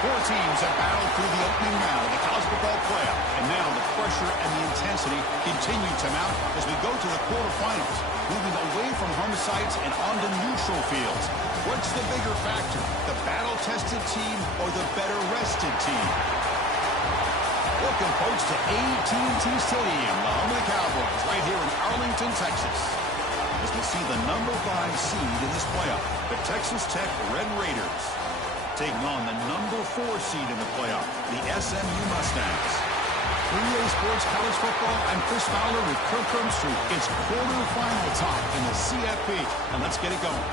Four teams have battled through the opening round of the college football playoff, and now the pressure and the intensity continue to mount as we go to the quarterfinals, moving away from home sites and onto neutral fields. What's the bigger factor, the battle-tested team or the better-rested team? Welcome, folks, to AT&T Stadium, the home of the Cowboys, right here in Arlington, Texas, as we see the number 5 seed in this playoff, the Texas Tech Red Raiders, taking on the number 4 seed in the playoff, the SMU Mustangs. 3A Sports College Football, I'm Chris Fowler with Kirk Herbstreit. It's quarterfinal time in the CFP, and let's get it going.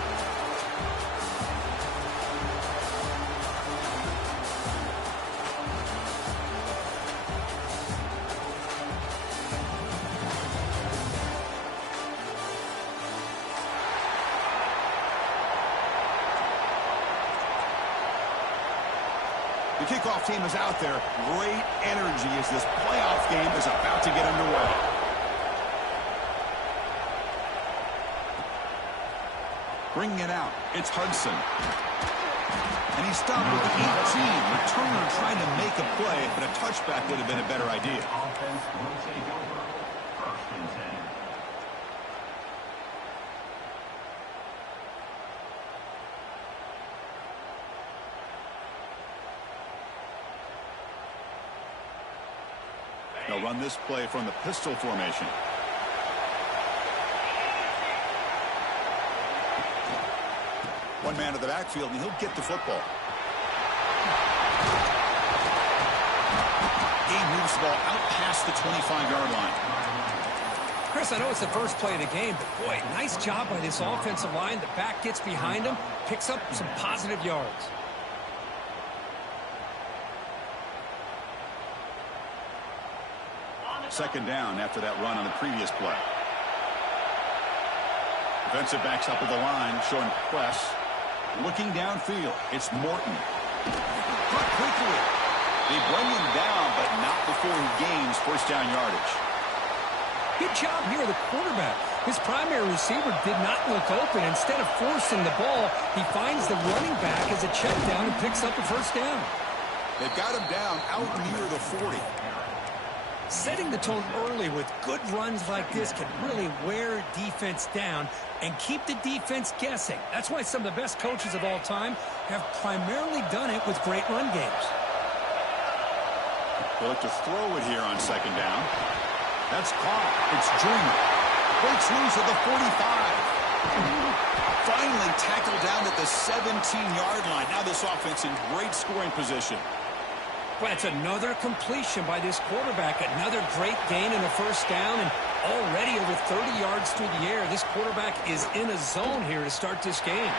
The kickoff team is out there. Great energy as this playoff game is about to get underway. Bringing it out, it's Hudson. And he stopped with the 18. Returner trying to make a play, but a touchback would have been a better idea. Offense will take over. First and 10. They'll run this play from the pistol formation. One man to the backfield, and he'll get the football. He moves the ball out past the 25-yard line. Chris, I know it's the first play of the game, but boy, nice job by this offensive line. The back gets behind him, picks up some positive yards. Second down after that run on the previous play. Defensive backs up at the line, showing press. Looking downfield, it's Morton. Caught quickly. They bring him down, but not before he gains first down yardage. Good job here, the quarterback. His primary receiver did not look open. Instead of forcing the ball, he finds the running back as a check down and picks up a first down. They've got him down out near the 40. Setting the tone early with good runs like this can really wear defense down and keep the defense guessing. That's why some of the best coaches of all time have primarily done it with great run games. They'll look to throw it here on second down. That's caught. It's Junior. Breaks loose at the 45. Finally tackled down at the 17-yard line. Now this offense in great scoring position. Well, it's another completion by this quarterback. Another great gain in a first down, and already over 30 yards through the air. This quarterback is in a zone here to start this game.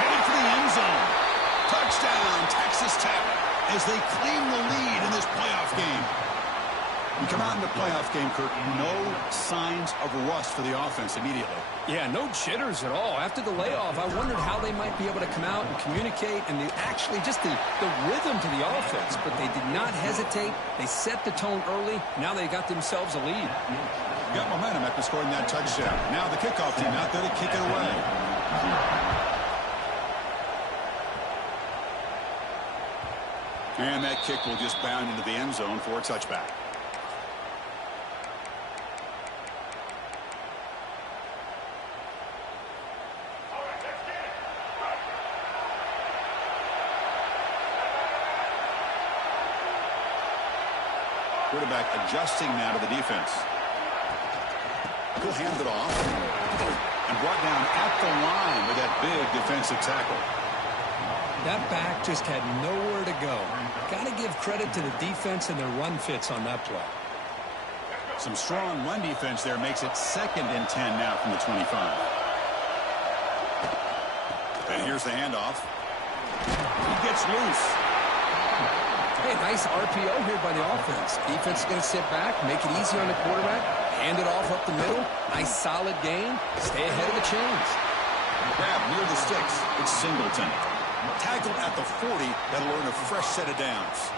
Headed for the end zone. Touchdown, Texas Tech, as they claim the lead in this playoff game. We come out in the playoff game, Kirk, no signs of rust for the offense immediately. Yeah, no jitters at all. After the layoff, I wondered how they might be able to come out and communicate and actually just the rhythm to the offense. But they did not hesitate. They set the tone early. Now they got themselves a lead. Got momentum after scoring that touchdown. Now the kickoff team out there to kick it away. And that kick will just bound into the end zone for a touchback. Quarterback adjusting now to the defense. He'll hand it off. And brought down at the line with that big defensive tackle. That back just had nowhere to go. Got to give credit to the defense and their run fits on that play. Some strong run defense there makes it 2nd and 10 now from the 25. And here's the handoff. He gets loose. Hey, nice RPO here by the offense. Defense is going to sit back, make it easy on the quarterback, hand it off up the middle. Nice solid gain. Stay ahead of the chains. Grab near the sticks. It's Singleton. Tackled at the 40. That'll earn a fresh set of downs.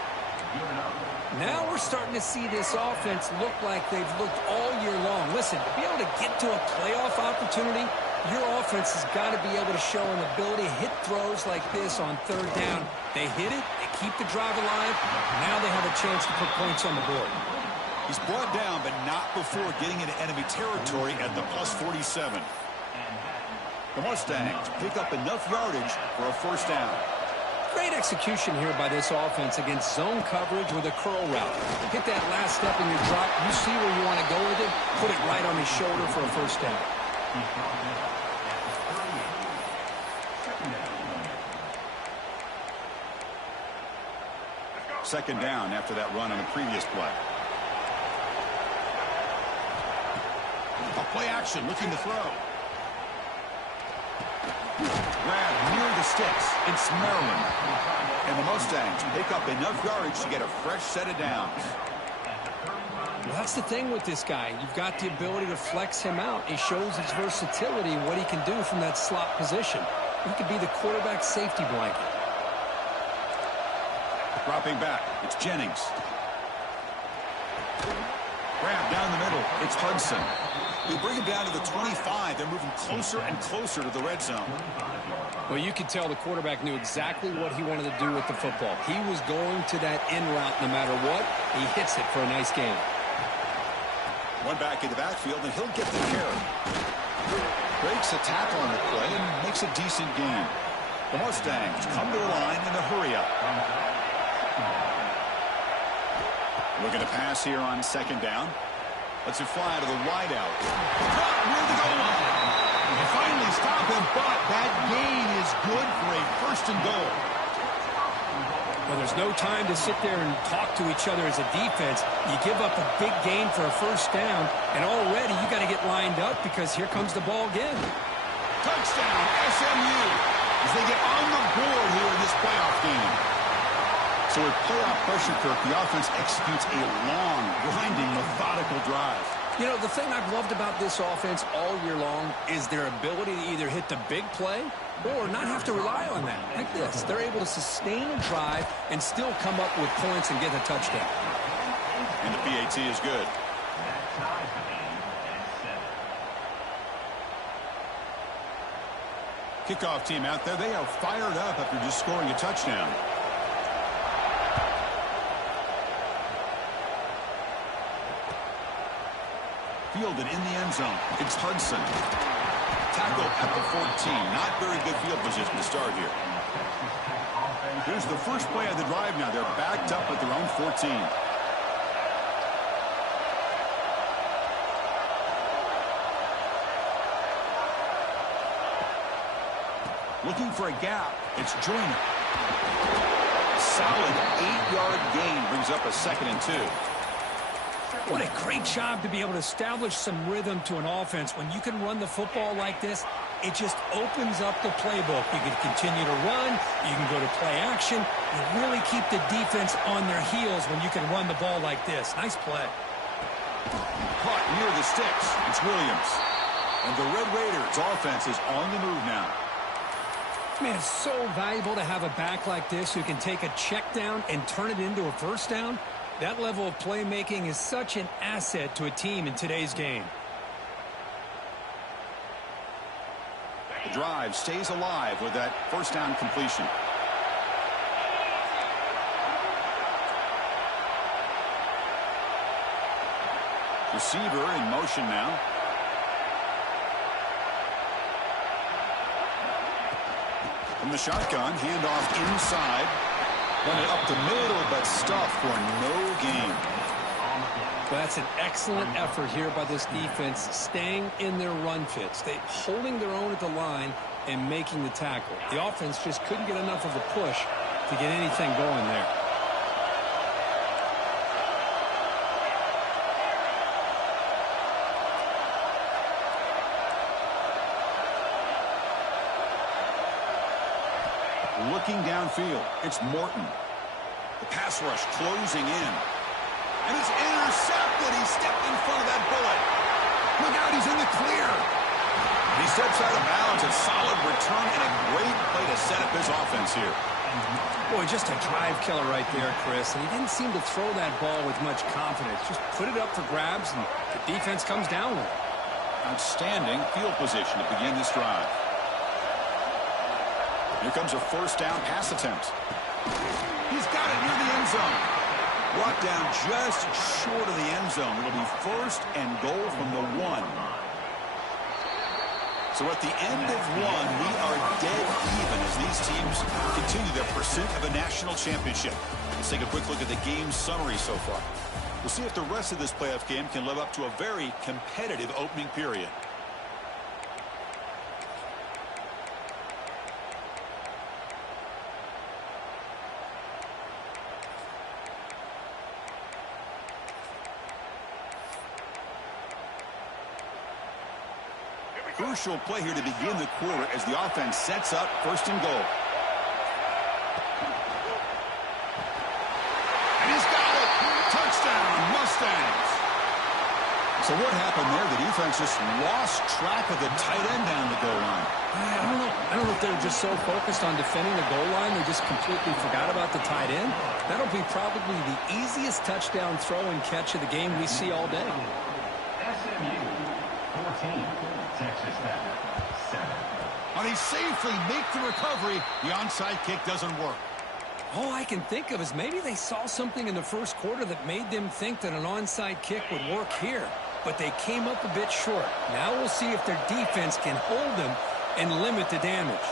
Now we're starting to see this offense look like they've looked all year long. Listen, to be able to get to a playoff opportunity, Your offense has got to be able to show an ability to hit throws like this on third down. They hit it, they keep the drive alive. Now they have a chance to put points on the board. He's brought down, but not before getting into enemy territory at the plus 47. The Mustangs pick up enough yardage for a first down. Great execution here by this offense against zone coverage with a curl route. Hit that last step in your drop. You see where you want to go with it. Put it right on his shoulder for a first down. Second down after that run on the previous play. A play action, looking to throw. Grab near the sticks. It's Maryland. And the Mustangs pick up enough yardage to get a fresh set of downs. Well, that's the thing with this guy. You've got the ability to flex him out. He shows his versatility and what he can do from that slot position. He could be the quarterback safety blanket. Dropping back, it's Jennings. Grab down the middle, it's Hudson. We bring him down to the 25. They're moving closer and closer to the red zone. Well, you could tell the quarterback knew exactly what he wanted to do with the football. He was going to that in route no matter what. He hits it for a nice gain. One back in the backfield, and he'll get the carry. Breaks a tackle on the play and makes a decent gain. The Mustangs come to the line in a hurry-up. Looking to pass here on second down. Lets it fly to the wideout. Caught near the goal line. And finally stop him, but that gain is good for a first and goal. Well, there's no time to sit there and talk to each other as a defense. You give up a big gain for a first down, and already you got to get lined up because here comes the ball again. Touchdown, SMU, as they get on the board here in this playoff game. So with playoff pressure, Kirk, the offense executes a long, grinding, methodical drive. You know, the thing I've loved about this offense all year long is their ability to either hit the big play or not have to rely on that. Like this, they're able to sustain a drive and still come up with points and get a touchdown. And the PAT is good. Kickoff team out there, they are fired up after just scoring a touchdown. Fielded in the end zone. It's Hudson. Tackle at the 14. Not very good field position to start here. Here's the first play of the drive now. They're backed up at their own 14. Looking for a gap. It's Joyner. Solid 8-yard gain brings up a 2nd and 2. What a great job to be able to establish some rhythm to an offense. When you can run the football like this, it just opens up the playbook. You can continue to run. You can go to play action. You really keep the defense on their heels when you can run the ball like this. Nice play. Caught near the sticks. It's Williams. And the Red Raiders offense is on the move now. Man, it's so valuable to have a back like this who can take a check down and turn it into a first down. That level of playmaking is such an asset to a team in today's game. The drive stays alive with that first down completion. Receiver in motion now. From the shotgun, handoff inside. Run it up the middle, but stuffed for no gain. Well, that's an excellent effort here by this defense, staying in their run fits. They holding their own at the line and making the tackle. The offense just couldn't get enough of a push to get anything going there. Looking downfield, it's Morton. The pass rush closing in. And it's intercepted. He stepped in front of that bullet. Look out, he's in the clear. And he steps out of bounds. A solid return and a great play to set up his offense here. Boy, just a drive killer right there, Chris. And he didn't seem to throw that ball with much confidence. Just put it up for grabs, and the defense comes down with it. Outstanding field position to begin this drive. Here comes a first down pass attempt. He's got it near the end zone. Brought down just short of the end zone. It'll be first and goal from the 1. So at the end of 1, we are dead even as these teams continue their pursuit of a national championship. Let's take a quick look at the game summary so far. We'll see if the rest of this playoff game can live up to a very competitive opening period. Crucial play here to begin the quarter as the offense sets up first and goal. And he's got it. Touchdown, Mustangs. So what happened there? The defense just lost track of the tight end down the goal line. I don't know if they were just so focused on defending the goal line they just completely forgot about the tight end. That'll be probably the easiest touchdown throw and catch of the game we see all day. SMU 14, Texas Tech 7. On he safely make the recovery. The onside kick doesn't work. All I can think of is maybe they saw something in the first quarter that made them think that an onside kick would work here. But they came up a bit short. Now we'll see if their defense can hold them and limit the damage.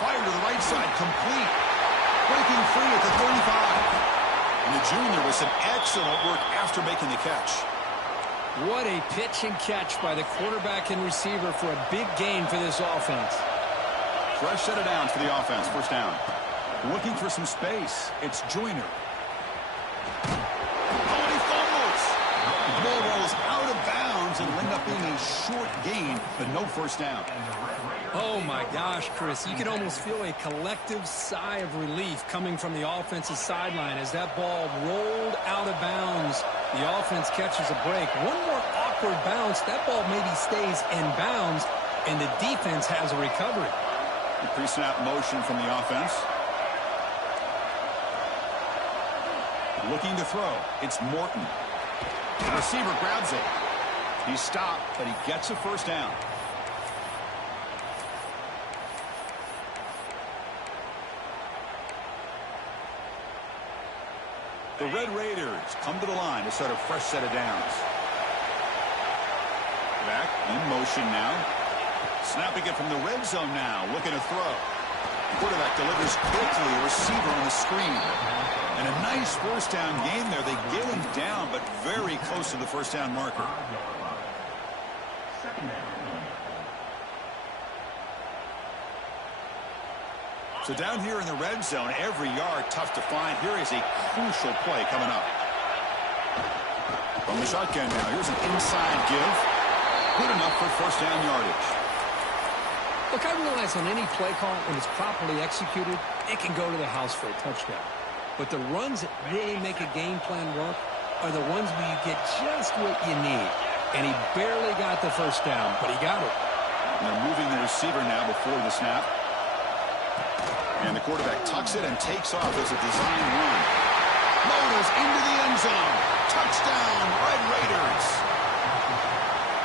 Fire to the right side, complete. Breaking free at the 35. And the junior with some excellent work after making the catch. What a pitch and catch by the quarterback and receiver for a big gain for this offense. Fresh set of downs for the offense. First down. Looking for some space. It's Joyner. Oh, and he fumbles. The ball rolls out of bounds and will end up being a short gain, but no first down. Oh, my gosh, Chris. You can almost feel a collective sigh of relief coming from the offensive sideline as that ball rolled out of bounds. The offense catches a break. One more awkward bounce. That ball maybe stays in bounds, and the defense has a recovery. The pre-snap motion from the offense. Looking to throw. It's Morton. The receiver grabs it. He's stopped, but he gets a first down. The Red Raiders come to the line to start a fresh set of downs. Back in motion now. Snapping it from the red zone now. Looking to throw. Quarterback delivers quickly. Receiver on the screen. And a nice first down gain there. They get him down, but very close to the first down marker. So down here in the red zone, every yard tough to find. Here is a crucial play coming up. From the shotgun now, here's an inside give. Good enough for first down yardage. Look, I realize on any play call, when it's properly executed, it can go to the house for a touchdown. But the runs that really make a game plan work are the ones where you get just what you need. And he barely got the first down, but he got it. And they're moving the receiver now before the snap. And the quarterback tucks it and takes off as a design run. Loaders into the end zone. Touchdown, Red Raiders.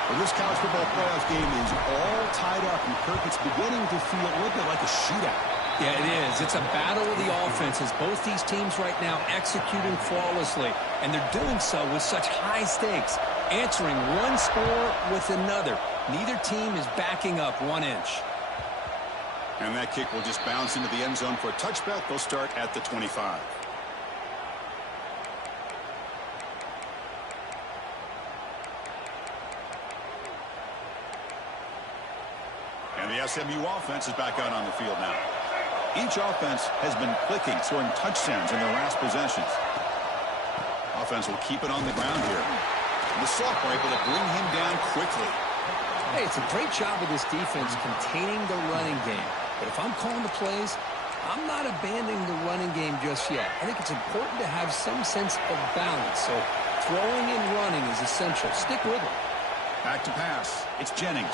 Well, this college football playoff game is all tied up. And Kirk, it's beginning to feel a little bit like a shootout. Yeah, it is. It's a battle of the offenses. Both these teams right now executing flawlessly. And they're doing so with such high stakes. Answering one score with another. Neither team is backing up 1 inch. And that kick will just bounce into the end zone for a touchback. They'll start at the 25. And the SMU offense is back out on the field now. Each offense has been clicking, scoring touchdowns in their last possessions. Offense will keep it on the ground here. And the sophomore able to bring him down quickly. Hey, it's a great job of this defense containing the running game. But if I'm calling the plays, I'm not abandoning the running game just yet. I think it's important to have some sense of balance. So throwing and running is essential. Stick with it. Back to pass. It's Jennings.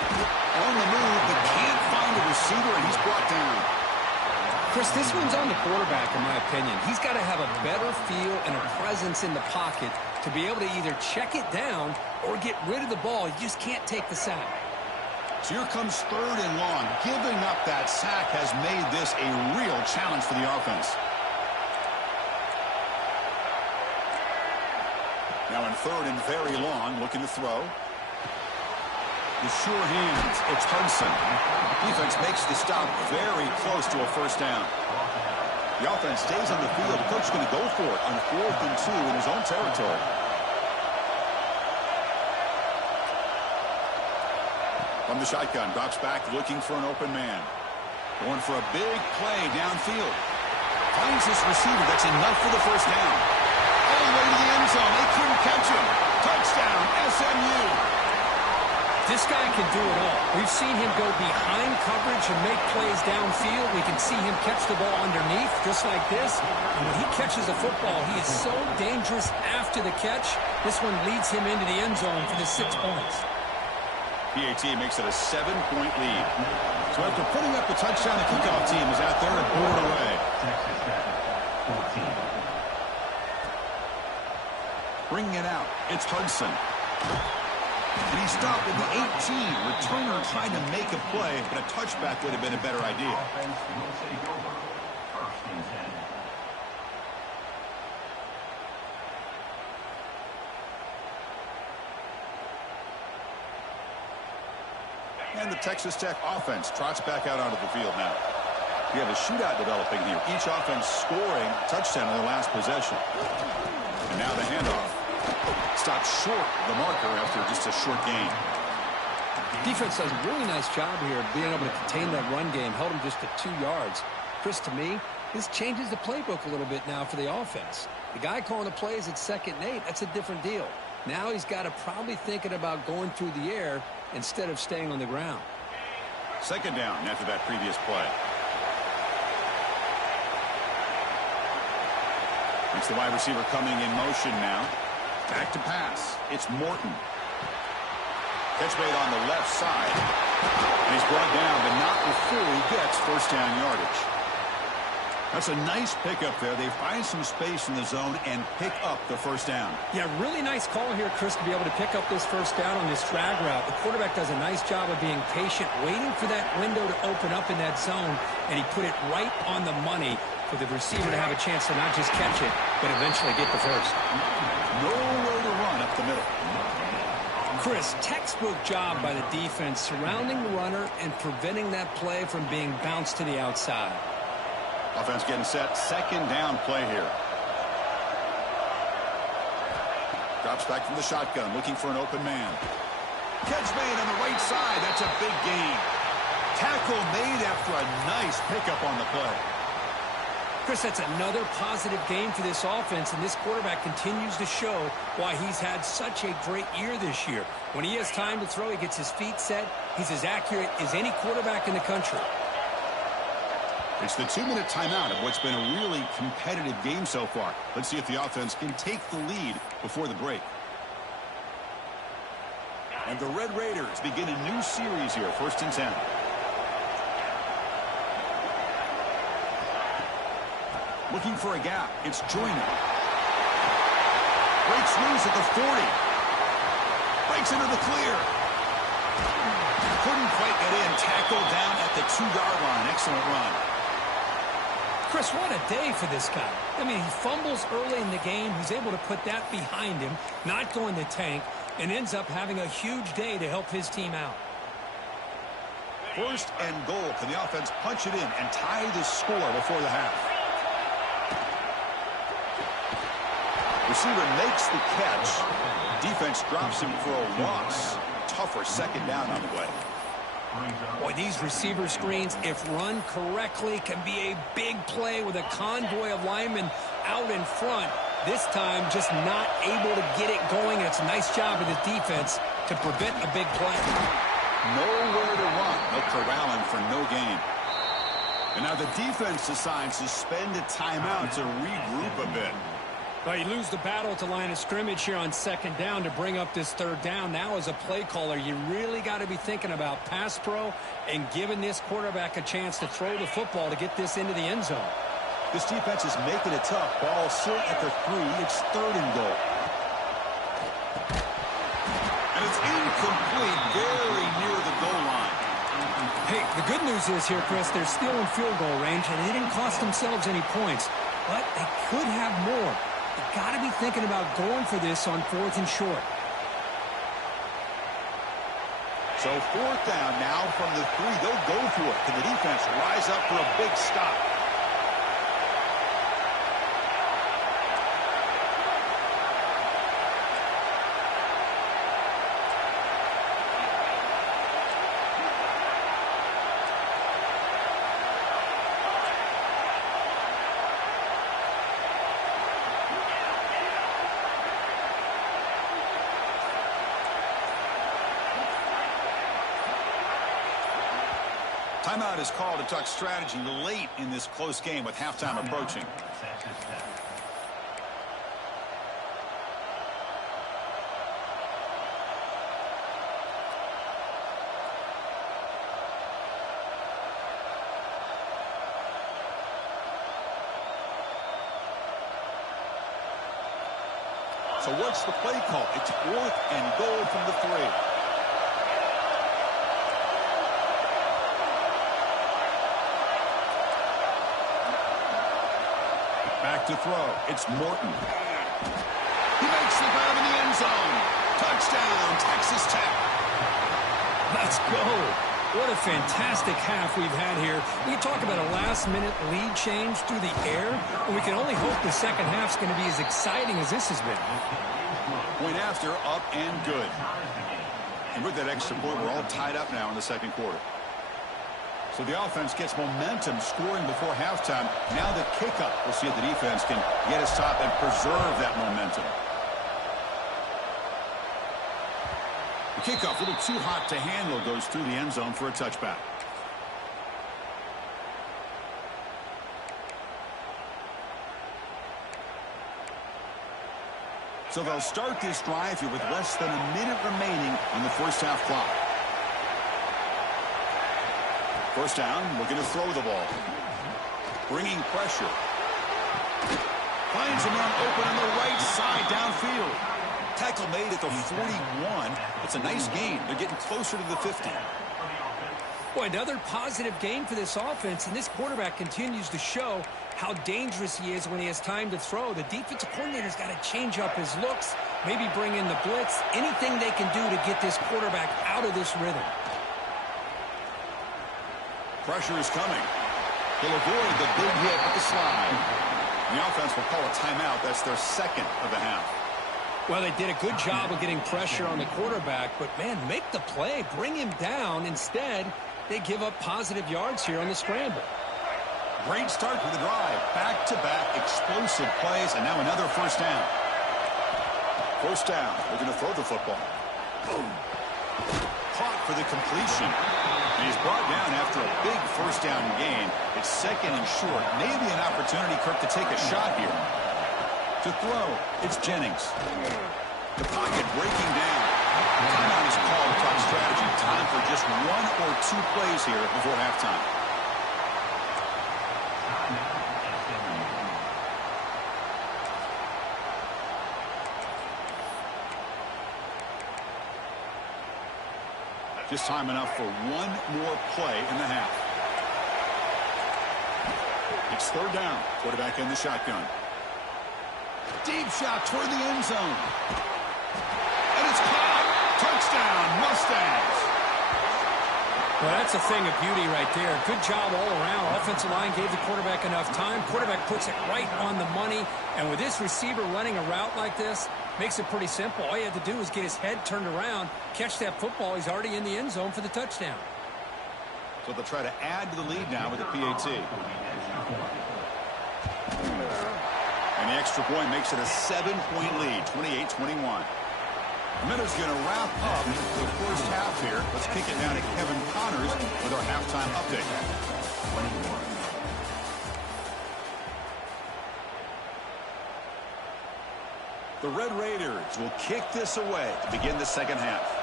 On the move, but can't find a receiver, and he's brought down. Chris, this one's on the quarterback, in my opinion. He's got to have a better feel and a presence in the pocket to be able to either check it down or get rid of the ball. You just can't take the sack. So here comes 3rd and long. Giving up that sack has made this a real challenge for the offense. Now in 3rd and very long, looking to throw. With sure hands, it's Hudson. Defense makes the stop very close to a first down. The offense stays on the field. The coach is going to go for it on 4th and 2 in his own territory. From the shotgun, drops back looking for an open man. Going for a big play downfield. Finds this receiver. That's enough for the first down. All the way to the end zone. They couldn't catch him. Touchdown, SMU. This guy can do it all. We've seen him go behind coverage and make plays downfield. We can see him catch the ball underneath, just like this. And when he catches a football, he is so dangerous after the catch. This one leads him into the end zone for the 6 points. PAT makes it a 7-point lead. So after putting up the touchdown, the kickoff team is out there to board away. Texas Tech, 14. Bringing it out, it's Hudson. And he stopped at the 18. Returner trying to make a play, but a touchback would have been a better idea. Offense will take over. 1st and 10. And the Texas Tech offense trots back out onto the field now. We have a shootout developing here. Each offense scoring a touchdown in their last possession. And now the handoff. Stopped short of the marker after just a short gain. Defense does a really nice job here of being able to contain that run game. Held him just to 2 yards. Chris, to me, this changes the playbook a little bit now for the offense. The guy calling the plays at 2nd and 8, that's a different deal. Now he's got to probably thinking about going through the air instead of staying on the ground. 2nd down after that previous play. It's the wide receiver coming in motion now. Back to pass. It's Morton. Catch made on the left side. And he's brought down, but not before he gets first down yardage. That's a nice pickup there. They find some space in the zone and pick up the first down. Yeah, really nice call here, Chris, to be able to pick up this first down on this drag route. The quarterback does a nice job of being patient, waiting for that window to open up in that zone, and he put it right on the money for the receiver to have a chance to not just catch it, but eventually get the first. Nowhere to run up the middle. Chris, textbook job by the defense surrounding the runner and preventing that play from being bounced to the outside. Offense getting set. 2nd down play here. Drops back from the shotgun, looking for an open man. Catch made on the right side. That's a big gain. Tackle made after a nice pickup on the play. Chris, that's another positive game for this offense, and this quarterback continues to show why he's had such a great year this year. When he has time to throw, he gets his feet set. He's as accurate as any quarterback in the country. It's the 2-minute timeout of what's been a really competitive game so far. Let's see if the offense can take the lead before the break. And the Red Raiders begin a new series here, 1st and 10. Looking for a gap. It's Joyner. Breaks loose at the 40. Breaks into the clear. Couldn't quite get in. Tackled down at the 2-yard line. Excellent run. Chris, what a day for this guy. I mean, he fumbles early in the game. He's able to put that behind him, not go in the tank, and ends up having a huge day to help his team out. 1st and goal. Can the offense punch it in and tie the score before the half? Receiver makes the catch. Defense drops him for a loss. Tougher 2nd down on the way. Boy, these receiver screens, if run correctly, can be a big play with a convoy of linemen out in front. This time, just not able to get it going. It's a nice job of the defense to prevent a big play. Nowhere to run. They'll corral him for no gain. And now the defense decides to spend a timeout to regroup a bit. Well, you lose the battle at the line of scrimmage here on second down to bring up this third down. Now, as a play caller, you really got to be thinking about pass pro and giving this quarterback a chance to throw the football to get this into the end zone. This defense is making it tough. Ball sit at the 3. It's 3rd and goal. And it's incomplete, very near the goal line. Hey, the good news is here, Chris, they're still in field goal range, and they didn't cost themselves any points. But they could have more. They've got to be thinking about going for this on 4th and short. So 4th down now from the 3. They'll go for it. Can the defense rise up for a big stop? Timeout is called to talk strategy late in this close game with halftime approaching. So what's the play call? It's 4th and goal from the 3. Back to throw. It's Morton. He makes the grab in the end zone. Touchdown, Texas Tech. Let's go. What a fantastic half we've had here. We can talk about a last-minute lead change through the air, and we can only hope the second half's going to be as exciting as this has been. Point after, up and good. And with that extra point, we're all tied up now in the second quarter. So the offense gets momentum scoring before halftime. Now the kickoff. We'll see if the defense can get a stop and preserve that momentum. The kickoff, a little too hot to handle, goes through the end zone for a touchback. So they'll start this drive here with less than a minute remaining on the first half clock. First down, looking to throw the ball. Bringing pressure. Finds a man open on the right side downfield. Tackle made at the 41. It's a nice gain. They're getting closer to the 50. Boy, another positive gain for this offense, and this quarterback continues to show how dangerous he is when he has time to throw. The defensive coordinator's got to change up his looks, maybe bring in the blitz, anything they can do to get this quarterback out of this rhythm. Pressure is coming. He'll avoid the big hit at the slide. The offense will call a timeout. That's their second of the half. Well, they did a good job of getting pressure on the quarterback, but, man, make the play. Bring him down. Instead, they give up positive yards here on the scramble. Great start to the drive. Back-to-back explosive plays, and now another first down. First down. They're going to throw the football. Boom. Caught for the completion. And he's brought down after a big first down gain. It's second and short. Maybe an opportunity, Kirk, to take a shot here. To throw, it's Jennings. The pocket breaking down. Timeout is called to talk strategy. Time for just 1 or 2 plays here before halftime. Just time enough for 1 more play in the half. It's third down. Quarterback in the shotgun. Deep shot toward the end zone. And it's caught. Touchdown, Mustangs. Well, that's a thing of beauty right there. Good job all around. Offensive line gave the quarterback enough time. Quarterback puts it right on the money. And with this receiver running a route like this, makes it pretty simple. All you have to do is get his head turned around, catch that football. He's already in the end zone for the touchdown. So they'll try to add to the lead now with the PAT. And the extra point makes it a 7-point lead, 28-21. The minute's going to wrap up the first half here. Let's kick it down to Kevin Connors with our halftime update. The Red Raiders will kick this away to begin the second half.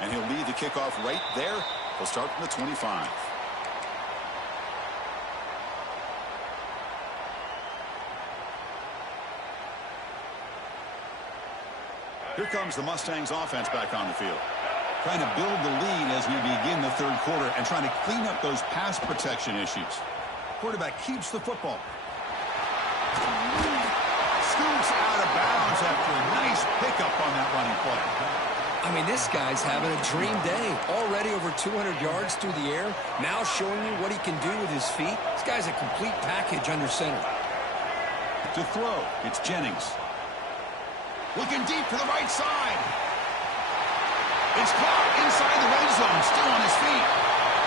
And he'll lead the kickoff right there. He'll start from the 25. Here comes the Mustangs offense back on the field. Trying to build the lead as we begin the third quarter and trying to clean up those pass protection issues. Quarterback keeps the football. Scoots out of bounds after a nice pickup on that running play. I mean, this guy's having a dream day. Already over 200 yards through the air. Now showing you what he can do with his feet. This guy's a complete package under center. To throw, it's Jennings. Looking deep to the right side. It's caught inside the red zone, still on his feet.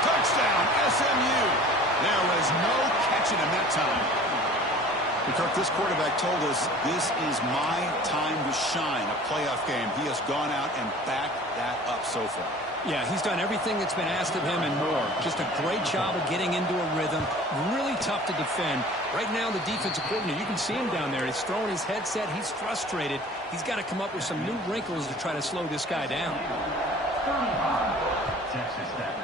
Touchdown, SMU. There was no catching him that time. Kirk, this quarterback told us this is my time to shine, a playoff game. He has gone out and backed that up so far. Yeah, he's done everything that's been asked of him and more. Just a great job of getting into a rhythm. Really tough to defend. Right now, the defensive coordinator, you can see him down there. He's throwing his headset. He's frustrated. He's got to come up with some new wrinkles to try to slow this guy down. Texas Tech,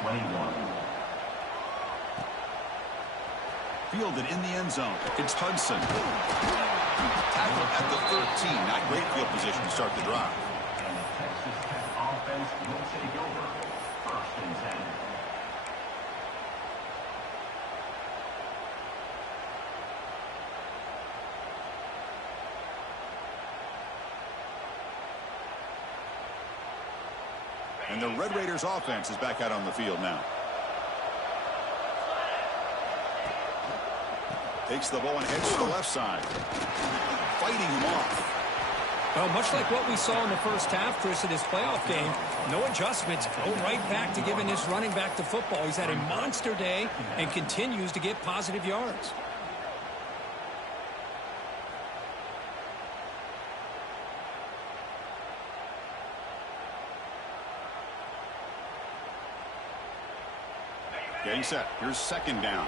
21. Fielded in the end zone. It's Hudson. Tackle at the 13. Not great field position to start the drive. And the Texas Tech offense will take over. 1st and 10. And the Red Raiders offense is back out on the field now. Takes the ball and heads to the left side. Fighting him off. Well, much like what we saw in the first half, Chris, in this playoff game, no adjustments. Go right back to giving this running back the football. He's had a monster day and continues to get positive yards. Getting set. Here's second down.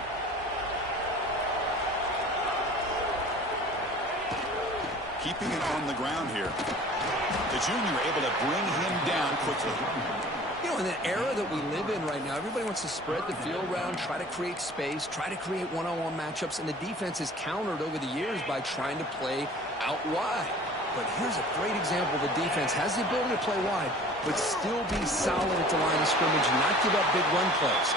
Keeping it on the ground here. The junior able to bring him down quickly. You know, in the era that we live in right now, everybody wants to spread the field around, try to create space, try to create one-on-one matchups, and the defense is countered over the years by trying to play out wide. But here's a great example. The defense has the ability to play wide, but still be solid at the line of scrimmage and not give up big run plays.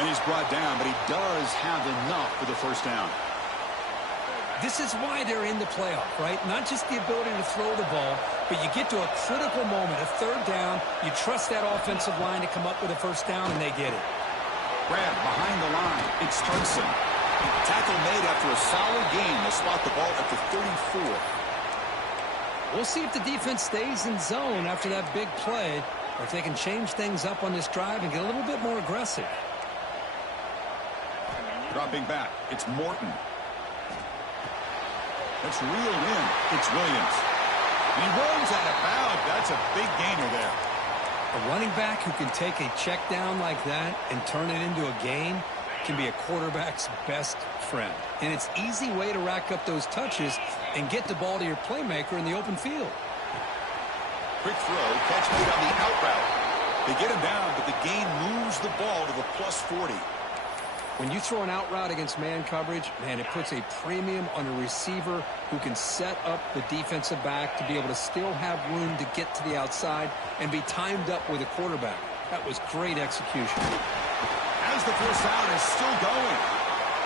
And he's brought down, but he does have enough for the first down. This is why they're in the playoff, right? Not just the ability to throw the ball, but you get to a critical moment, a third down, you trust that offensive line to come up with a first down, and they get it. Grab behind the line. It's Hudson. Tackle made after a solid game. They'll spot the ball at the 34. We'll see if the defense stays in zone after that big play, or if they can change things up on this drive and get a little bit more aggressive. Dropping back. It's Morton. That's reeled in. It's Williams. And he runs out of bounds. That's a big gainer there. A running back who can take a check down like that and turn it into a gain can be a quarterback's best friend. And it's an easy way to rack up those touches and get the ball to your playmaker in the open field. Quick throw. Catch made on the out route. They get him down, but the gain moves the ball to the plus 40. When you throw an out route against man coverage, man, it puts a premium on a receiver who can set up the defensive back to be able to still have room to get to the outside and be timed up with a quarterback. That was great execution. As the first down is still going.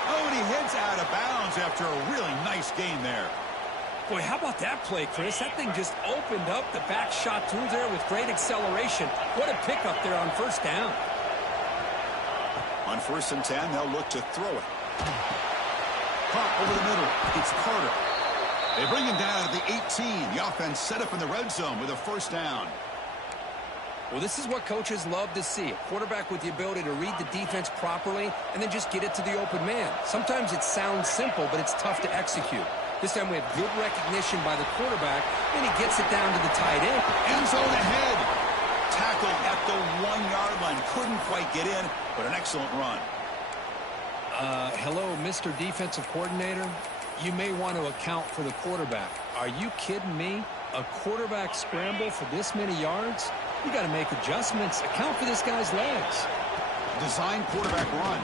Oh, and he heads out of bounds after a really nice gain there. Boy, how about that play, Chris? That thing just opened up. The back shot through there with great acceleration. What a pickup there on first down. On 1st and 10, they'll look to throw it. Caught over the middle. It's Carter. They bring him down at the 18. The offense set up in the red zone with a first down. Well, this is what coaches love to see. A quarterback with the ability to read the defense properly and then just get it to the open man. Sometimes it sounds simple, but it's tough to execute. This time we have good recognition by the quarterback, and he gets it down to the tight end. End zone ahead. Tackled at the 1-yard line. Couldn't quite get in, but an excellent run. Hello, Mr. Defensive Coordinator. You may want to account for the quarterback. Are you kidding me? A quarterback scramble for this many yards? You got to make adjustments. Account for this guy's legs. Design quarterback run.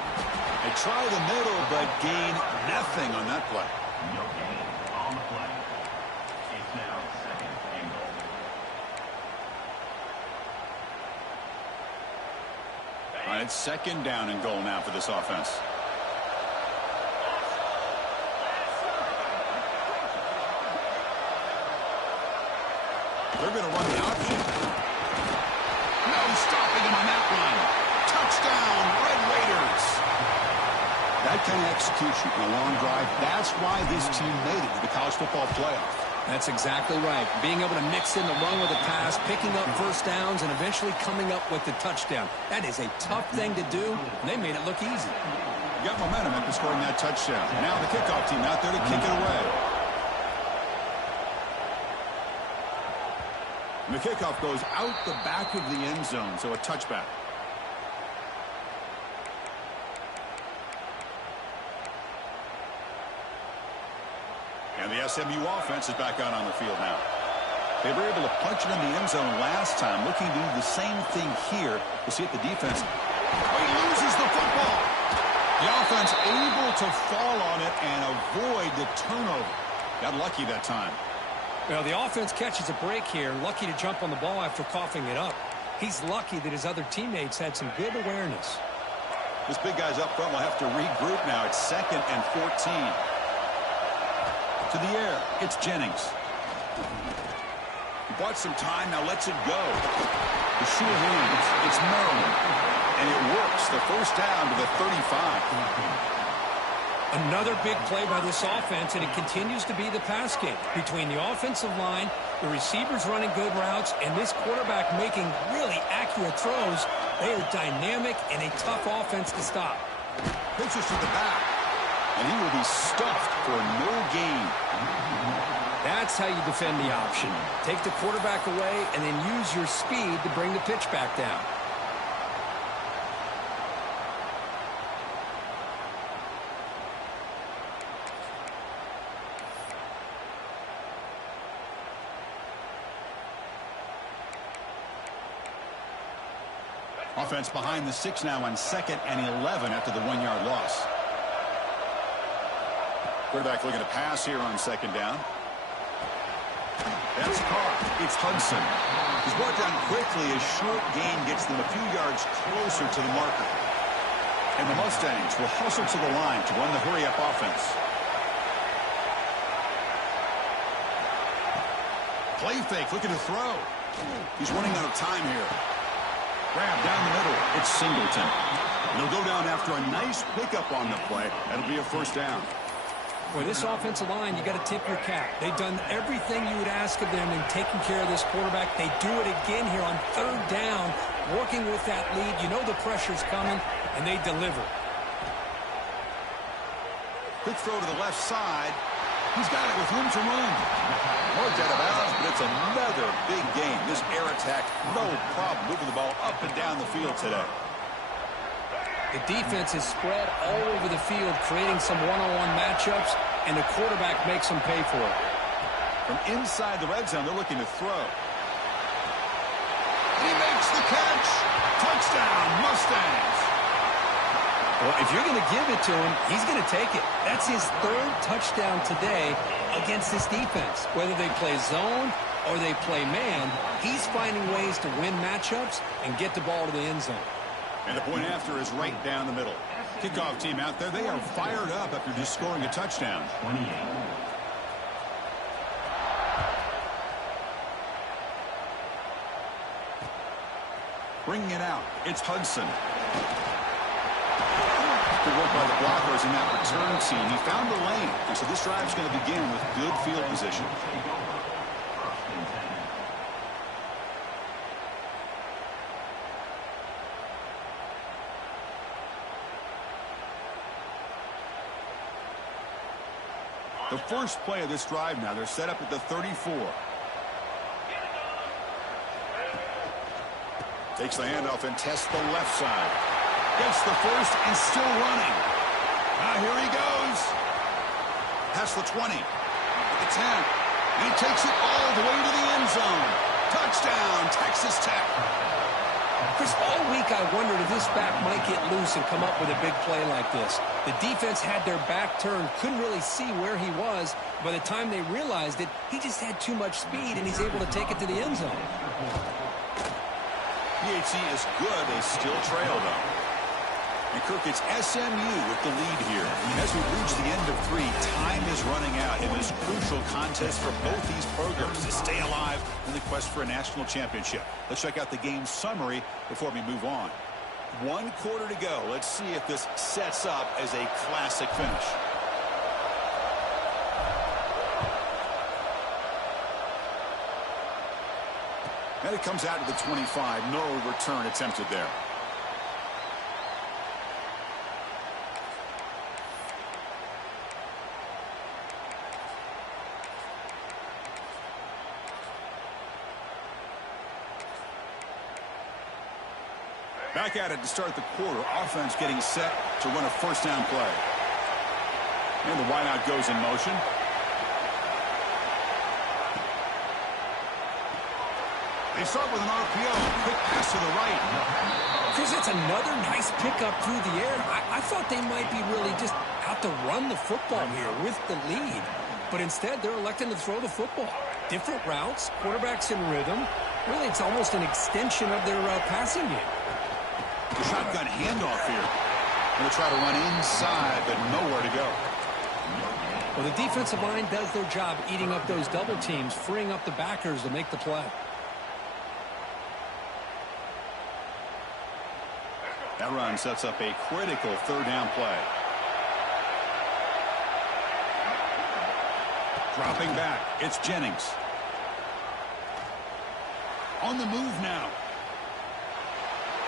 They try the middle, but gain nothing on that play. No gain on the play. It's now 2nd and goal. All right, it's 2nd down and goal now for this offense. They're going to run the option. No stopping him on that one. Touchdown, Red Raiders. That kind of execution in a long drive, that's why this team made it to the college football playoff. That's exactly right. Being able to mix in the run with the pass, picking up first downs, and eventually coming up with the touchdown. That is a tough thing to do, and they made it look easy. You got momentum after scoring that touchdown. Now the kickoff team out there to kick it away. And the kickoff goes out the back of the end zone, so a touchback. And the SMU offense is back out on the field now. They were able to punch it in the end zone last time, looking to do the same thing here. We'll see if the defense... Oh, he loses the football! The offense able to fall on it and avoid the turnover. Got lucky that time. Well, the offense catches a break here, lucky to jump on the ball after coughing it up. He's lucky that his other teammates had some good awareness. This big guy's up front will have to regroup now. It's 2nd and 14. To the air, it's Jennings. He bought some time, now lets it go. The sure hands, it's Maryland. And it works, the first down to the 35. Another big play by this offense, and it continues to be the pass game. Between the offensive line, the receivers running good routes, and this quarterback making really accurate throws, they are dynamic and a tough offense to stop. Pitches to the back, and he will be stuffed for no gain. That's how you defend the option. Take the quarterback away and then use your speed to bring the pitch back down. Offense behind the 6 now on 2nd and 11 after the 1-yard loss. Quarterback looking to pass here on 2nd down. That's Carr. It's Hudson. He's brought down quickly. His short gain gets them a few yards closer to the marker. And the Mustangs will hustle to the line to run the hurry-up offense. Play fake, looking to throw. He's running out of time here. Grab down the middle. It's Singleton. And he'll go down after a nice pickup on the play. That'll be a first down. For this offensive line, you got to tip your cap. They've done everything you would ask of them in taking care of this quarterback. They do it again here on 3rd down, working with that lead. You know the pressure's coming, and they deliver. Quick throw to the left side. He's got it with room to run. Marked out of bounds, but it's another big game. This air attack, no problem moving the ball up and down the field today. The defense is spread all over the field, creating some one-on-one matchups, and the quarterback makes them pay for it. From inside the red zone, they're looking to throw. He makes the catch. Touchdown, Mustangs. Well, if you're going to give it to him, he's going to take it. That's his 3rd touchdown today against this defense. Whether they play zone or they play man, he's finding ways to win matchups and get the ball to the end zone. And the point after is right down the middle. Kickoff team out there, they are fired up after just scoring a touchdown. 28. Bringing it out, it's Hudson. Good work by the blockers in that return team. He found the lane, and so this drive is going to begin with good field position. The first play of this drive now, they're set up at the 34. Takes the handoff and tests the left side. Gets the first and still running. Here he goes. Past the 20. At the 10. And he takes it all the way to the end zone. Touchdown, Texas Tech. Chris, all week I wondered if this back might get loose and come up with a big play like this. The defense had their back turned, couldn't really see where he was. By the time they realized it, he just had too much speed, and he's able to take it to the end zone. PHC is good. They still trail, though. And Kirk, it's SMU with the lead here. As we reach the end of 3, time is running out in this crucial contest for both these programs to stay alive in the quest for a national championship. Let's check out the game summary before we move on. 1 quarter to go. Let's see if this sets up as a classic finish. And it comes out to the 25. No return attempted there. Back at it to start the quarter. Offense getting set to run a first down play. And the wideout goes in motion. They start with an RPO. Quick pass to the right. Chris, it's another nice pickup through the air. I thought they might be really just out to run the football here with the lead. But instead, they're electing to throw the football. Different routes, quarterbacks in rhythm. Really, it's almost an extension of their passing game. The shotgun handoff here. Going to try to run inside, but nowhere to go. Well, the defensive line does their job eating up those double teams, freeing up the backers to make the play. That run sets up a critical third down play. Dropping back, it's Jennings. On the move now.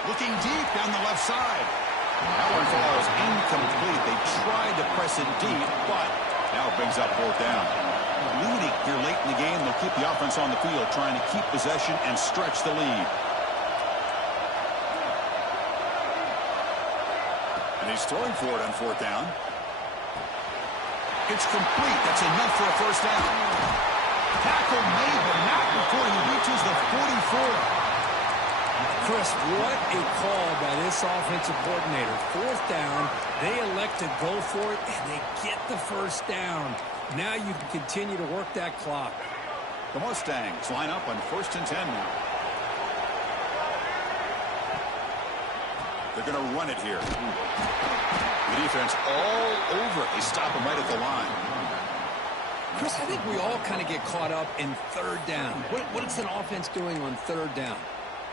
Looking deep down the left side. That one falls incomplete. They tried to press it deep, but now it brings up 4th down. Leading here late in the game, they'll keep the offense on the field, trying to keep possession and stretch the lead. And he's throwing for it on 4th down. It's complete. That's enough for a first down. Tackle made, but not before he reaches the 44. Chris, what a call by this offensive coordinator. 4th down, they elect to go for it, and they get the first down. Now you can continue to work that clock. The Mustangs line up on 1st and 10 now. They're going to run it here. The defense all over it. They stop him right at the line. Chris, I think we all kind of get caught up in 3rd down. What is an offense doing on 3rd down?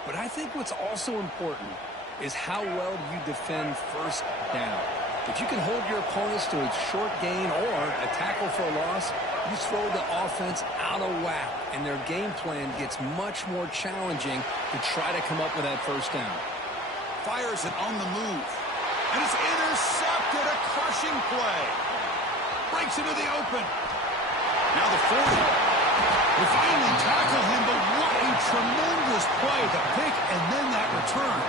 But I think what's also important is how well you defend 1st down. If you can hold your opponents to a short gain or a tackle for a loss, you throw the offense out of whack, and their game plan gets much more challenging to try to come up with that 1st down. Fires it on the move. And it's intercepted. A crushing play. Breaks into the open. Now the 40. They finally tackle him, but what a tremendous play. The pick and then that return.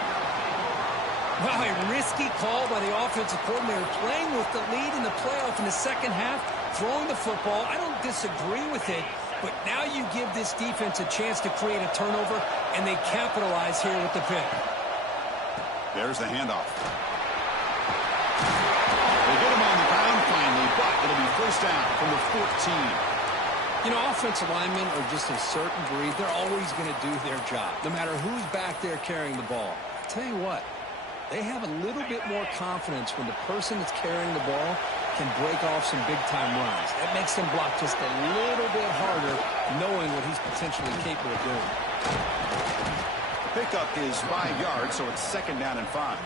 Wow, a risky call by the offensive coordinator, playing with the lead in the playoff in the second half, throwing the football. I don't disagree with it, but now you give this defense a chance to create a turnover, and they capitalize here with the pick. There's the handoff. They get him on the ground finally, but it'll be first down from the 14. You know, offensive linemen are just a certain breed. They're always going to do their job, no matter who's back there carrying the ball. I'll tell you what, they have a little bit more confidence when the person that's carrying the ball can break off some big-time runs. That makes them block just a little bit harder, knowing what he's potentially capable of doing. The pickup is 5 yards, so it's 2nd down and 5.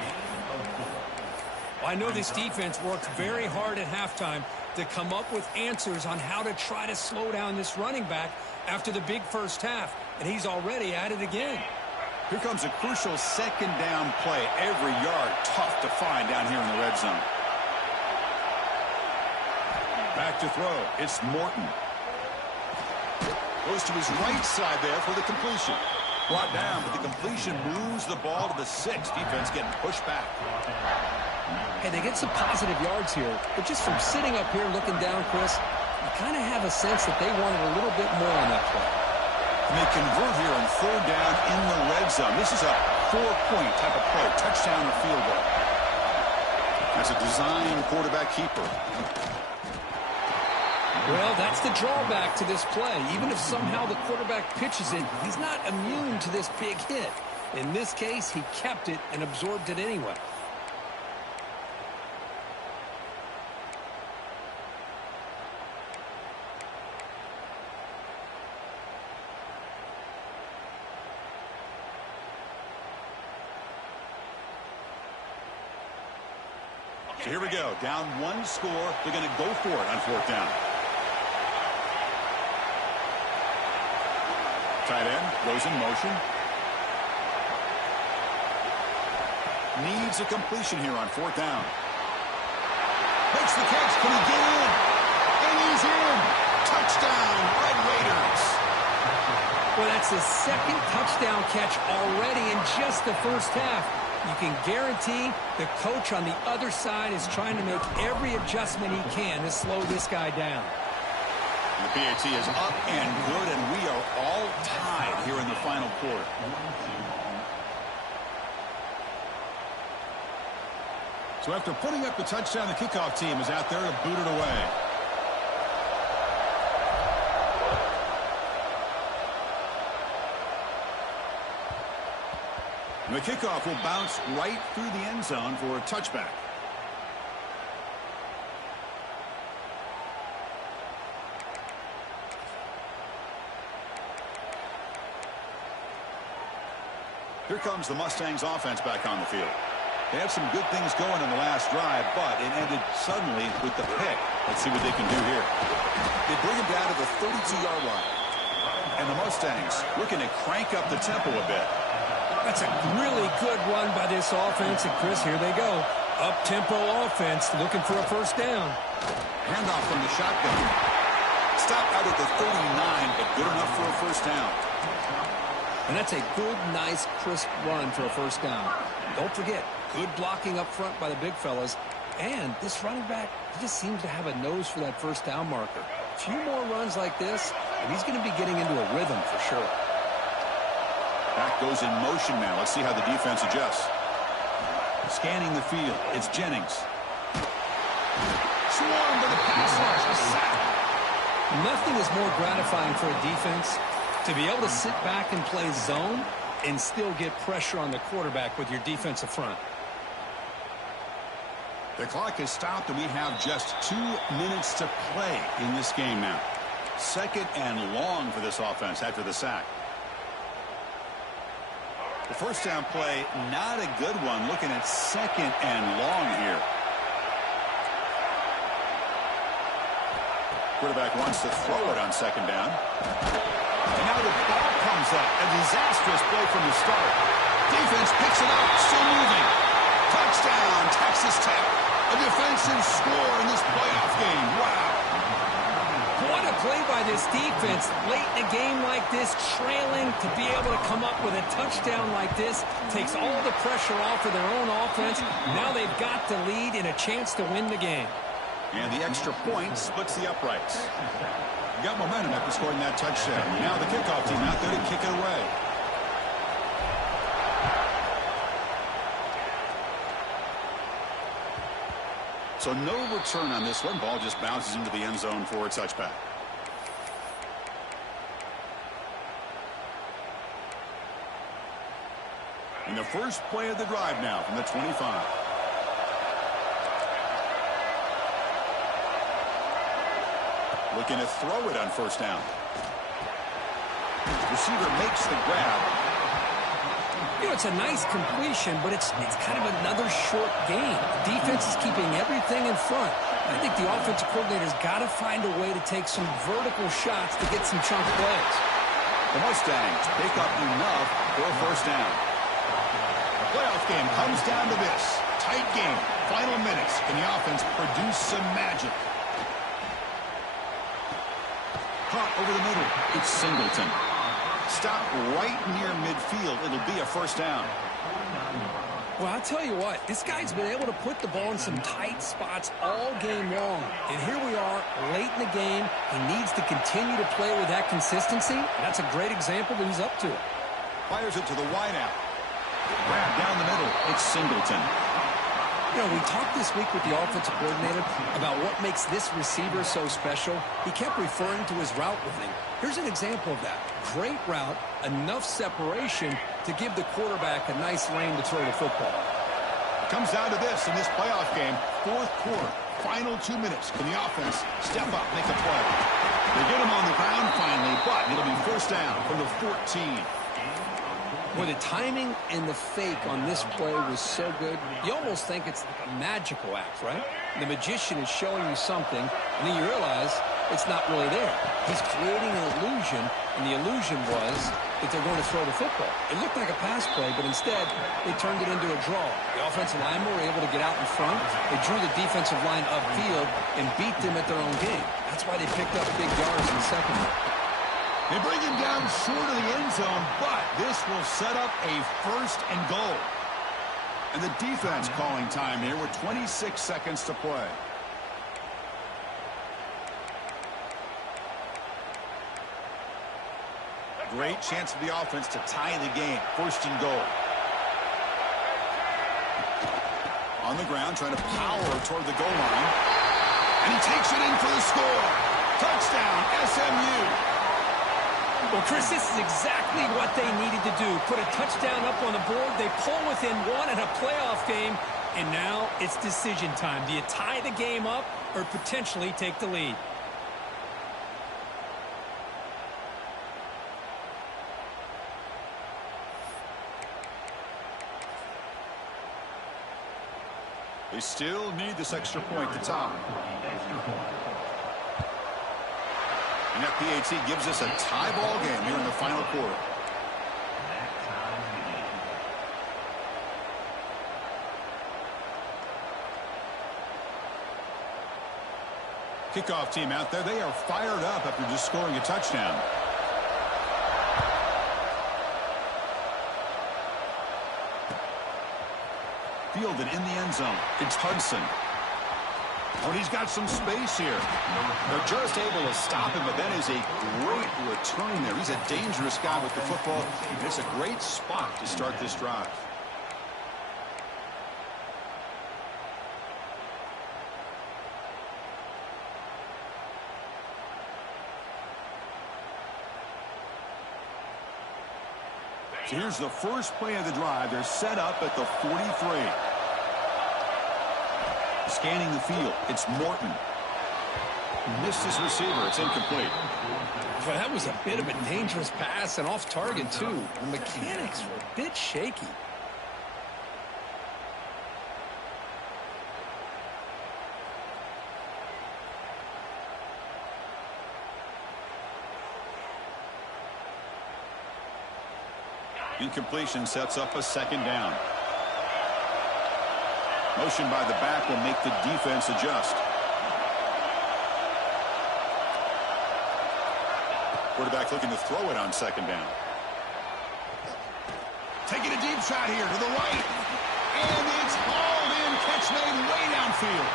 Well, I know this defense worked very hard at halftime to come up with answers on how to try to slow down this running back after the big first half, and he's already at it again. Here comes a crucial 2nd down play. Every yard tough to find down here in the red zone. Back to throw. It's Morton. Goes to his right side there for the completion. Brought down, but the completion moves the ball to the 6. Defense getting pushed back. Hey, they get some positive yards here, but just from sitting up here looking down, Chris, you kind of have a sense that they wanted a little bit more on that play. And they convert here on 3rd down in the red zone. This is a 4-point type of play, touchdown or field goal. That's a design quarterback keeper. Well, that's the drawback to this play. Even if somehow the quarterback pitches it, he's not immune to this big hit. In this case, he kept it and absorbed it anyway. So here we go. Down 1 score. They're going to go for it on 4th down. Tight end goes in motion. Needs a completion here on 4th down. Makes the catch. Can he get in? And he's in. Touchdown, Red Raiders. Well, that's his 2nd touchdown catch already in just the first half. You can guarantee the coach on the other side is trying to make every adjustment he can to slow this guy down. The PAT is up and good, and we are all tied here in the final quarter. So after putting up the touchdown, the kickoff team is out there to boot it away. And the kickoff will bounce right through the end zone for a touchback. Here comes the Mustangs offense back on the field. They had some good things going in the last drive, but it ended suddenly with the pick. Let's see what they can do here. They bring him down to the 32-yard line. And the Mustangs looking to crank up the tempo a bit. That's a really good run by this offense. And, Chris, here they go. Up-tempo offense looking for a 1st down. Handoff from the shotgun. Stop out at the 39, but good enough for a 1st down. And that's a good, nice, crisp run for a 1st down. Don't forget, good blocking up front by the big fellas. And this running back, he just seems to have a nose for that 1st down marker. A few more runs like this, and he's going to be getting into a rhythm for sure. Back goes in motion now. Let's see how the defense adjusts. Scanning the field. It's Jennings. Swarmed by the pass rush. A sack. Nothing is more gratifying for a defense to be able to sit back and play zone and still get pressure on the quarterback with your defensive front. The clock is stopped, and we have just 2 minutes to play in this game now. 2nd and long for this offense after the sack. The 1st down play, not a good one. Looking at 2nd and long here. Quarterback wants to throw it on 2nd down. And now the ball comes up. A disastrous play from the start. Defense picks it up. Still moving. Touchdown, Texas Tech. A defensive score in this playoff game. Wow. What a play by this defense. Late in a game like this, trailing, to be able to come up with a touchdown like this takes all the pressure off of their own offense. Now they've got the lead and a chance to win the game. And the extra point splits the uprights. Got momentum after scoring that touchdown. Now the kickoff team out there to kick it away. So no return on this one. Ball just bounces into the end zone for a touchback. And the first play of the drive now from the 25. Looking to throw it on 1st down. Receiver makes the grab. You know, it's a nice completion, but it's kind of another short game. The defense is keeping everything in front. I think the offensive coordinator's got to find a way to take some vertical shots to get some chunk plays. The Mustangs pick up enough for a 1st down. The playoff game comes down to this. Tight game. Final minutes. Can the offense produce some magic? Caught over the middle. It's Singleton. Stop right near midfield. It'll be a first down. Well, I'll tell you what, this guy's been able to put the ball in some tight spots all game long. And here we are, late in the game. He needs to continue to play with that consistency. And that's a great example that he's up to it. Fires it to the wideout. Grab down the middle. It's Singleton. You know, we talked this week with the offensive coordinator about what makes this receiver so special. He kept referring to his route running. Here's an example of that. Great route, enough separation to give the quarterback a nice lane to throw the football. Comes down to this in this playoff game. Fourth quarter, final 2 minutes. Can the offense step up, make a play? They get him on the ground finally, but it'll be first down from the 14. Well, the timing and the fake on this play was so good, you almost think it's like a magical act, right? The magician is showing you something, and then you realize it's not really there. He's creating an illusion, and the illusion was that they're going to throw the football. It looked like a pass play, but instead, they turned it into a draw. The offensive linemen were able to get out in front. They drew the defensive line upfield and beat them at their own game. That's why they picked up big yards in the second half. They bring him down short of the end zone, but this will set up a first and goal. And the defense calling time here with 26 seconds to play. Great chance for the offense to tie the game. First and goal. On the ground, trying to power toward the goal line. And he takes it in for the score. Touchdown, SMU. Well, Chris, this is exactly what they needed to do. Put a touchdown up on the board. They pull within one in a playoff game, and now it's decision time. Do you tie the game up or potentially take the lead? They still need this extra point to top. And that PAT gives us a tie ball game here in the final quarter. Kickoff team out there. They are fired up after just scoring a touchdown. Fielded in the end zone. It's Hudson. Oh, he's got some space here. They're just able to stop him, but that is a great return there. He's a dangerous guy with the football. And it's a great spot to start this drive. So here's the first play of the drive. They're set up at the 43. Scanning the field. It's Morton. Missed his receiver. It's incomplete. Well, that was a bit of a dangerous pass and off target, too. The mechanics were a bit shaky. Incompletion sets up a second down. Motion by the back will make the defense adjust. Quarterback looking to throw it on second down. Taking a deep shot here to the right. And it's hauled in. Catch made way downfield.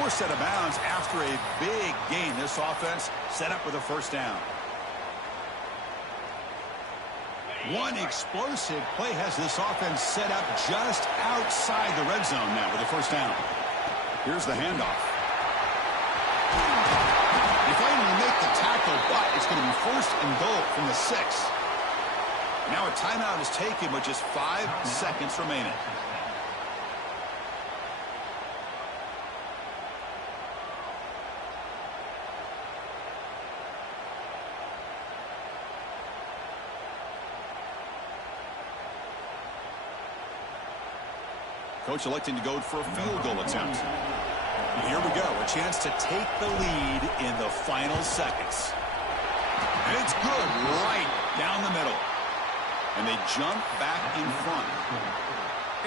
Forced out of bounds after a big gain. This offense set up with a first down. One explosive play has this offense set up just outside the red zone now with a first down. Here's the handoff. They finally make the tackle, but it's going to be first and goal from the 6. Now a timeout is taken with just 5 seconds remaining. Coach electing to go for a field goal attempt. And here we go. A chance to take the lead in the final seconds. And it's good right down the middle. And they jump back in front.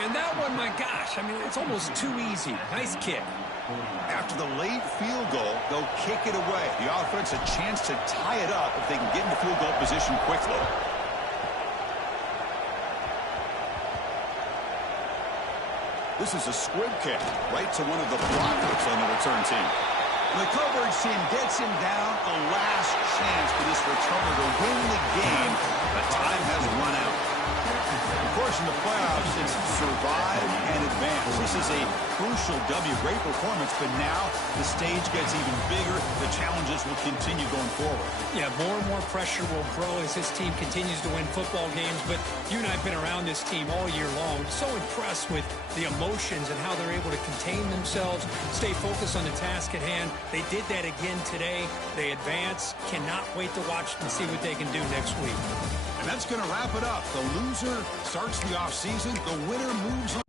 And that one, my gosh, I mean, it's almost too easy. Nice kick. After the late field goal, they'll kick it away. The offense a chance to tie it up if they can get into field goal position quickly. This is a squib kick right to one of the blockers on the return team. And the coverage team gets him down. A last chance for this returner to win the game, but time has run out. Of course, in the playoffs, it's survive and advance. This is a crucial W. Great performance, but now the stage gets even bigger. The challenges will continue going forward. Yeah, more and more pressure will grow as this team continues to win football games. But you and I have been around this team all year long. So impressed with the emotions and how they're able to contain themselves, stay focused on the task at hand. They did that again today. They advance. Cannot wait to watch and see what they can do next week. And that's going to wrap it up. The loser starts the offseason. The winner moves on.